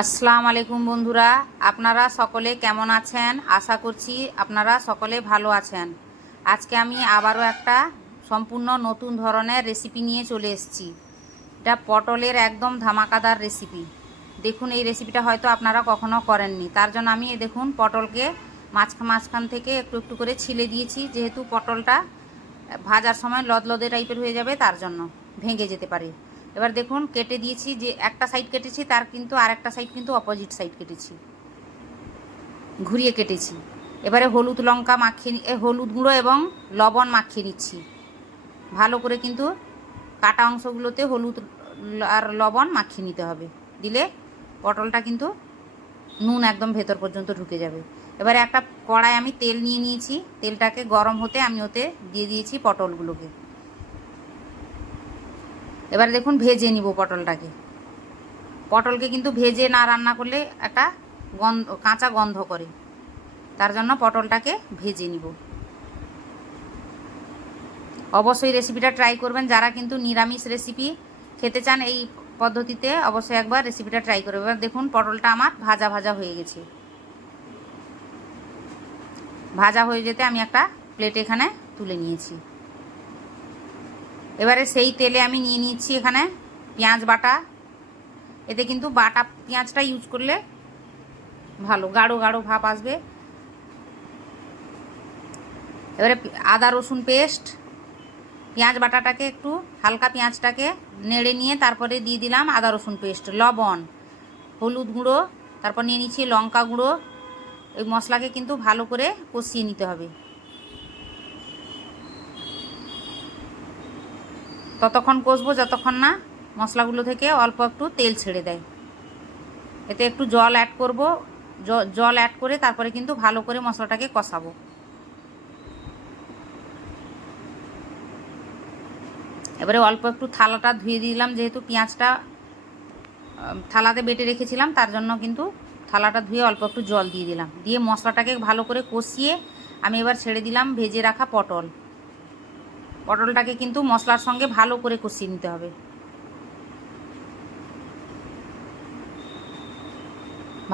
আসসালামু আলাইকুম বন্ধুরা, আপনারা সকলে কেমন আছেন? আশা করছি আপনারা সকলে ভালো আছেন। আজকে আমি আবারও একটা সম্পূর্ণ নতুন ধরনের রেসিপি নিয়ে চলে এসেছি। এটা পটলের একদম ধামাকাদার রেসিপি দেখুন, এই রেসিপিটা হয়তো আপনারা কখনো করেননি। তার জন্য আমি দেখুন, পটলকে মাঝখান মাঝখান থেকে একটু একটু করে ছিলে দিয়েছি। যেহেতু পটলটা ভাজার সময় লদলদে টাইপের হয়ে যাবে, তার জন্য ভেঙে যেতে পারে। এবার দেখুন, কেটে দিয়েছি যে একটা সাইড কেটেছি, তার কিন্তু আর একটা সাইড কিন্তু অপোজিট সাইড কেটেছি। ঘুরিয়ে কেটেছি। এবারে হলুদ লঙ্কা মাখিয়ে হলুদ গুঁড়ো এবং লবণ মাখিয়ে নিচ্ছি। ভালো করে কিন্তু কাটা অংশগুলোতে হলুদ আর লবণ মাখিয়ে নিতে হবে। দিলে পটলটা কিন্তু নুন একদম ভেতর পর্যন্ত ঢুকে যাবে। এবারে একটা কড়াই আমি তেল নিয়ে নিয়েছি। তেলটাকে গরম হতে আমি ওতে দিয়ে দিয়েছি পটলগুলোকে। এবারে দেখুন ভেজে নিব পটলটাকে। পটলকে কিন্তু ভেজে না রান্না করলে একটা গন্ধ, কাঁচা গন্ধ করে। তার জন্য পটলটাকে ভেজে নিব। অবশ্যই রেসিপিটা ট্রাই করবেন। যারা কিন্তু নিরামিষ রেসিপি খেতে চান এই পদ্ধতিতে, অবশ্যই একবার রেসিপিটা ট্রাই করবেন। এবার দেখুন পটলটা আমার ভাজা ভাজা হয়ে গেছে। ভাজা হয়ে যেতে আমি একটা প্লেট এখানে তুলে নিয়েছি। এবারে সেই তেলে আমি নিয়ে নিচ্ছি এখানে পেঁয়াজ বাটা। এতে কিন্তু বাটা পেঁয়াজটা ইউজ করলে ভালো, গাঢ় গাঢ় ভাব আসবে। এবারে আদা, রসুন পেস্ট পেঁয়াজ বাটাটাকে একটু হালকা পেঁয়াজটাকে নেড়ে নিয়ে তারপরে দিয়ে দিলাম আদা, রসুন পেস্ট লবণ, হলুদ গুঁড়ো, তারপর নিয়ে নিচ্ছি লঙ্কা গুঁড়ো। এই মশলাকে কিন্তু ভালো করে কষিয়ে নিতে হবে। ততক্ষণ কষবো, যতক্ষণ না মশলাগুলো থেকে অল্প একটু তেল ছেড়ে দেয়। এতে একটু জল অ্যাড করব। জল অ্যাড করে তারপরে কিন্তু ভালো করে মশলাটাকে কষাবো। এবারে অল্প একটু থালাটা ধুয়ে দিলাম, যেহেতু পেঁয়াজটা থালাতে বেটে রেখেছিলাম, তার জন্য কিন্তু থালাটা ধুয়ে অল্প একটু জল দিয়ে দিলাম। দিয়ে মশলাটাকে ভালো করে কষিয়ে আমি এবার ছেড়ে দিলাম ভেজে রাখা পটল। পটলটাকে কিন্তু মশলার সঙ্গে ভালো করে কষিয়ে নিতে হবে।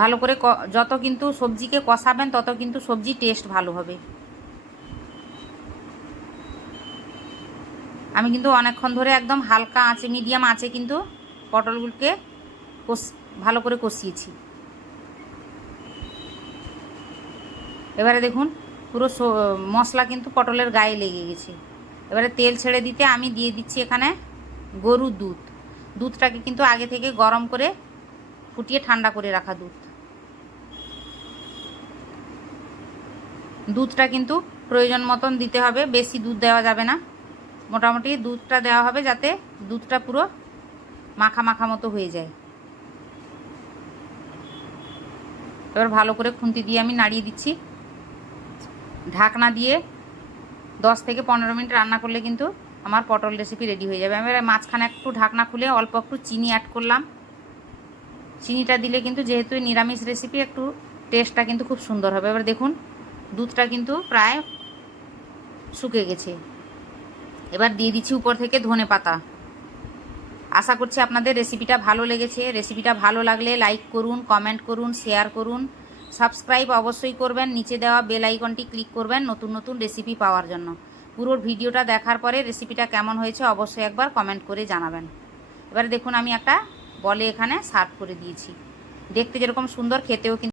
ভালো করে যত কিন্তু সবজিকে কষাবেন, তত কিন্তু সবজি টেস্ট ভালো হবে। আমি কিন্তু অনেকক্ষণ ধরে একদম হালকা আঁচে মিডিয়াম আঁচে কিন্তু পটলগুলোকে কষ ভালো করে কষিয়েছি। এবারে দেখুন পুরো মশলা কিন্তু পটলের গায়ে লেগে গেছে। এবারে তেল ছেড়ে দিতে আমি দিয়ে দিচ্ছি এখানে গরুর দুধ। দুধটাকে কিন্তু আগে থেকে গরম করে ফুটিয়ে ঠান্ডা করে রাখা দুধ। দুধটা কিন্তু প্রয়োজন মতন দিতে হবে, বেশি দুধ দেওয়া যাবে না। মোটামুটি দুধটা দেওয়া হবে যাতে দুধটা পুরো মাখা মাখা মতো হয়ে যায়। এবার ভালো করে খুন্তি দিয়ে আমি নাড়িয়ে দিচ্ছি। ঢাকনা দিয়ে দশ থেকে পনেরো মিনিট রান্না করলে কিন্তু আমার পটল রেসিপি রেডি হয়ে যাবে। আমি মাঝখানে একটু ঢাকনা খুলে অল্প একটু চিনি অ্যাড করলাম। চিনিটা দিলে কিন্তু যেহেতু নিরামিষ রেসিপি একটু টেস্টটা কিন্তু খুব সুন্দর হবে। এবার দেখুন, দুধটা কিন্তু প্রায় শুকে গেছে। এবার দিয়ে দিচ্ছি উপর থেকে ধনে পাতা। আশা করছি আপনাদের রেসিপিটা ভালো লেগেছে। রেসিপিটা ভালো লাগলে লাইক করুন কমেন্ট করুন শেয়ার করুন। সাবস্ক্রাইব অবশ্যই করবেন, নিচে দেওয়া বেল আইকনটি ক্লিক করবেন নতুন নতুন রেসিপি পাওয়ার জন্য। পুরো ভিডিওটা দেখার পরে রেসিপিটা কেমন হয়েছে অবশ্যই একবার কমেন্ট করে জানাবেন। এবারে দেখুন আমি একটা বলে এখানে সার্ভ করে দিয়েছি। দেখতে যেরকম সুন্দর, খেতেও কিন্তু